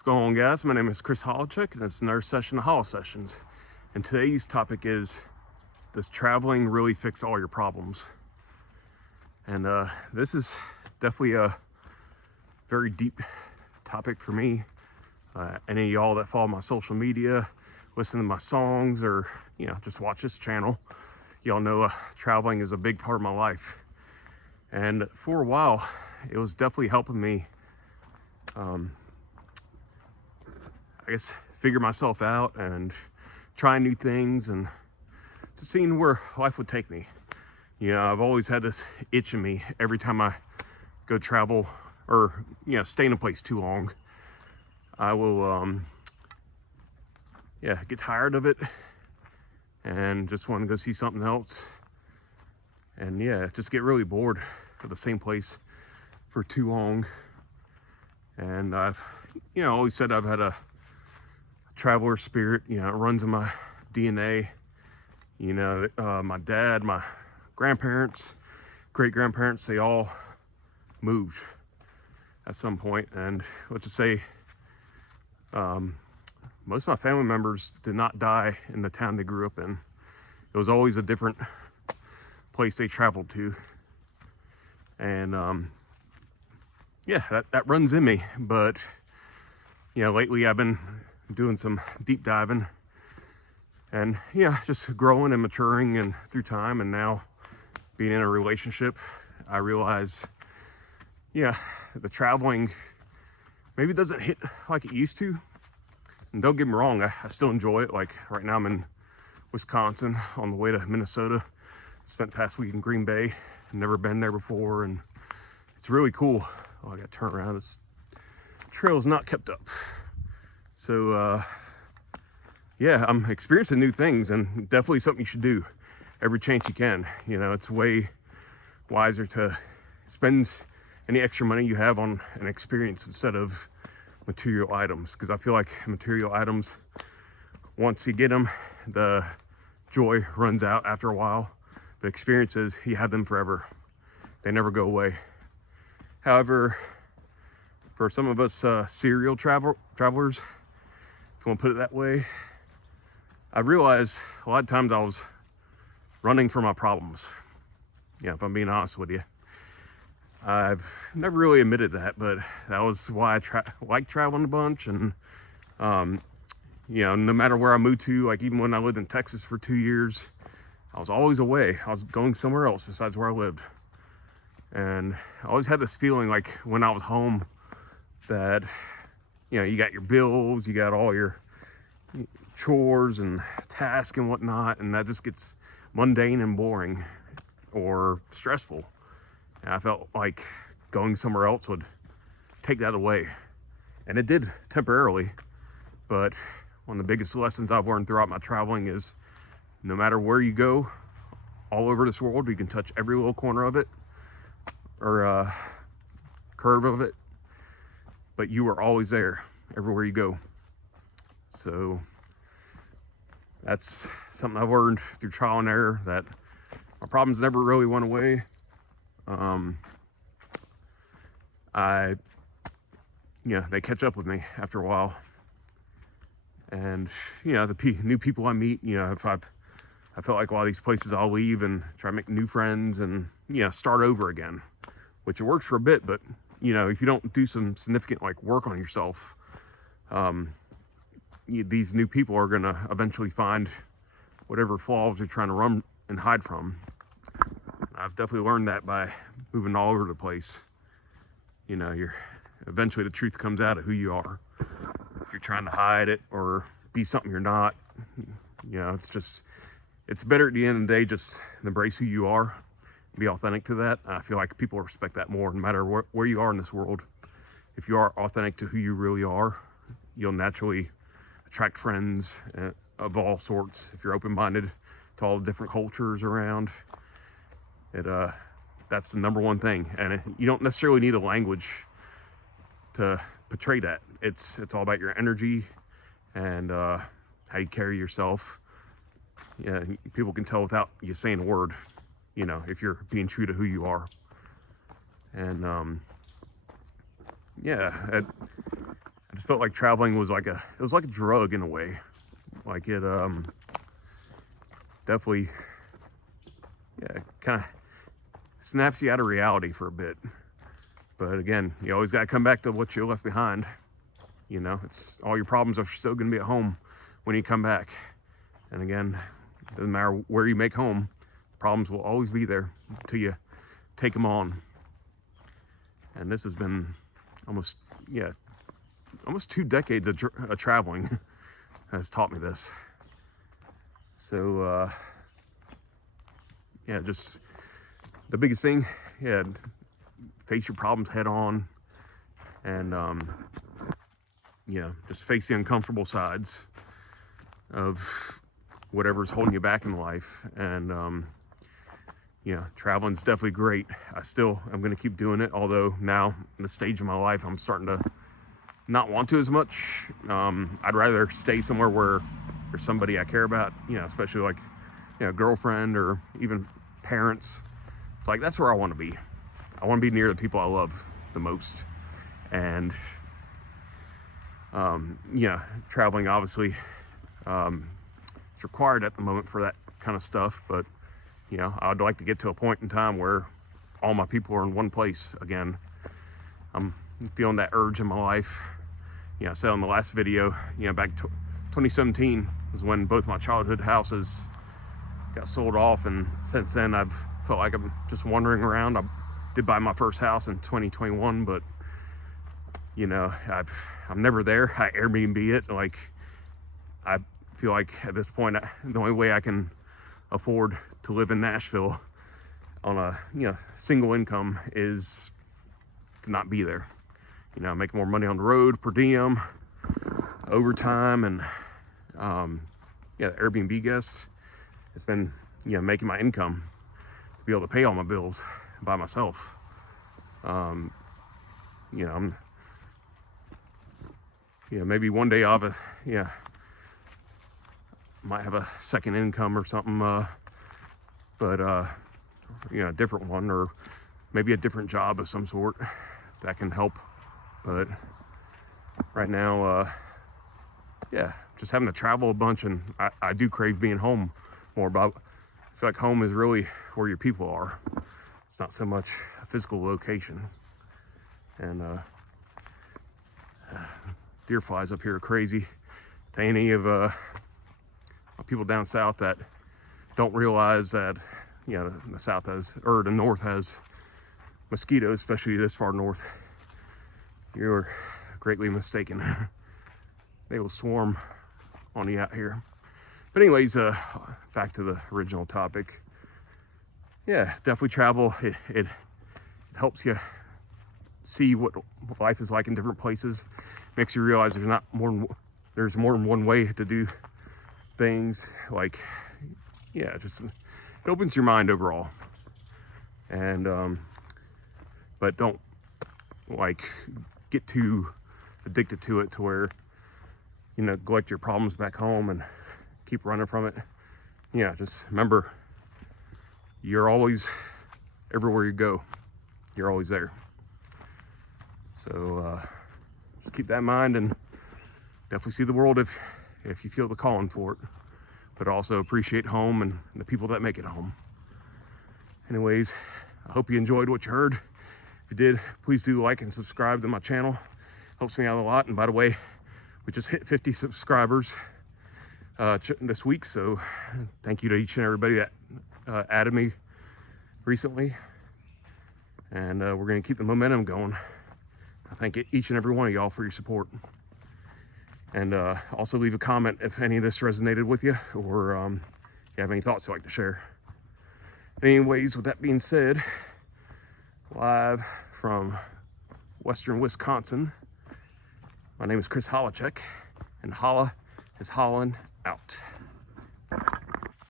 What's going on, guys? My name is Chris Holochek, and it's another session of Holo Sessions. And today's topic is, does traveling really fix all your problems? And this is definitely a very deep topic for me. Any of y'all that follow my social media, listen to my songs, or just watch this channel, y'all know traveling is a big part of my life. And for a while, it was definitely helping me I guess figure myself out and trying new things and just seeing where life would take me. I've always had this itch in me every time I go travel or stay in a place too long. I will get tired of it and just want to go see something else, and just get really bored of the same place for too long. And I've always said I've had a traveler spirit. It runs in my DNA. My dad, my grandparents, great grandparents, they all moved at some point. And let's just say most of my family members did not die in the town they grew up in. It was always a different place they traveled to. And that runs in me. But lately I've been doing some deep diving and just growing and maturing and through time, and now being in a relationship, I realize the traveling maybe doesn't hit like it used to. And don't get me wrong, I still enjoy it. Like right now I'm in Wisconsin on the way to Minnesota. Spent the past week in Green Bay. Never been there before, and it's really cool. Oh, I gotta turn around. This trail is not kept up. So I'm experiencing new things, and definitely something you should do every chance you can. It's way wiser to spend any extra money you have on an experience instead of material items, because I feel like material items, once you get them, the joy runs out after a while. But experiences, you have them forever. They never go away. However, for some of us serial travelers, if you want to put it that way, I realized a lot of times I was running from my problems. If I'm being honest with you. I've never really admitted that, but that was why I like traveling a bunch. And no matter where I moved to, like even when I lived in Texas for 2 years, I was always away. I was going somewhere else besides where I lived. And I always had this feeling like when I was home that you got your bills, you got all your chores and tasks and whatnot, and that just gets mundane and boring or stressful. And I felt like going somewhere else would take that away. And it did temporarily. But one of the biggest lessons I've learned throughout my traveling is no matter where you go, all over this world, you can touch every little corner of it or curve of it, but you are always there everywhere you go. So that's something I've learned through trial and error, that my problems never really went away. They catch up with me after a while. And the new people I meet, I felt like a lot of these places I'll leave and try to make new friends and start over again, which it works for a bit. But if you don't do some significant work on yourself, these new people are gonna eventually find whatever flaws you're trying to run and hide from. I've definitely learned that by moving all over the place. You're eventually the truth comes out of who you are. If you're trying to hide it or be something you're not, it's better at the end of the day just embrace who you are, be authentic to that. I feel like people respect that more, no matter where you are in this world. If you are authentic to who you really are, you'll naturally attract friends of all sorts. If you're open-minded to all the different cultures around, that's the number one thing. And you don't necessarily need a language to portray that. It's all about your energy and how you carry yourself. People can tell without you saying a word, if you're being true to who you are. And I just felt like traveling was like it was like a drug in a way. Like it definitely, yeah, kind of snaps you out of reality for a bit. But again, you always got to come back to what you left behind. You know, it's all your problems are still going to be at home when you come back. And again, it doesn't matter where you make home, problems will always be there until you take them on. And this has been almost 2 decades of traveling has taught me this. So yeah, just the biggest thing, yeah, face your problems head on, and just face the uncomfortable sides of whatever's holding you back in life. And traveling's definitely great. I'm going to keep doing it, although now in the stage of my life I'm starting to not want to as much. I'd rather stay somewhere where there's somebody I care about, especially like girlfriend or even parents. It's like that's where I want to be. I want to be near the people I love the most. And traveling obviously it's required at the moment for that kind of stuff, but I'd like to get to a point in time where all my people are in one place again. I'm feeling that urge in my life. I said in the last video, back 2017 was when both my childhood houses got sold off, and since then I've felt like I'm just wandering around. I did buy my first house in 2021, but I'm never there. I Airbnb it. Like, I feel like at this point the only way I can afford to live in Nashville on a single income is to not be there. Make more money on the road, per diem, overtime, and the Airbnb guests. It's been making my income to be able to pay all my bills by myself. I'm maybe one day I'll have might have a second income or something, but a different one, or maybe a different job of some sort that can help. But right now, just having to travel a bunch, and I do crave being home more, but I feel like home is really where your people are. It's not so much a physical location. And deer flies up here are crazy. To any of people down south that don't realize that the north has mosquitoes, especially this far north, you're greatly mistaken. They will swarm on you out here. But anyways, back to the original topic. Yeah, definitely travel. It helps you see what life is like in different places. Makes you realize there's more than one way to do things. Like, just it opens your mind overall. And but don't get too addicted to it to where neglect your problems back home and keep running from it. Just remember, you're always, everywhere you go, you're always there. So keep that in mind, and definitely see the world if you feel the calling for it, but also appreciate home and the people that make it home. Anyways, I hope you enjoyed what you heard. If you did, please do like and subscribe to my channel. Helps me out a lot. And by the way, we just hit 50 subscribers this week, so thank you to each and everybody that added me recently. And we're going to keep the momentum going. I thank each and every one of y'all for your support. And also leave a comment if any of this resonated with you, or if you have any thoughts you'd like to share. Anyways, with that being said, live from Western Wisconsin, my name is Chris Holacek, and Holla is Hollin' out.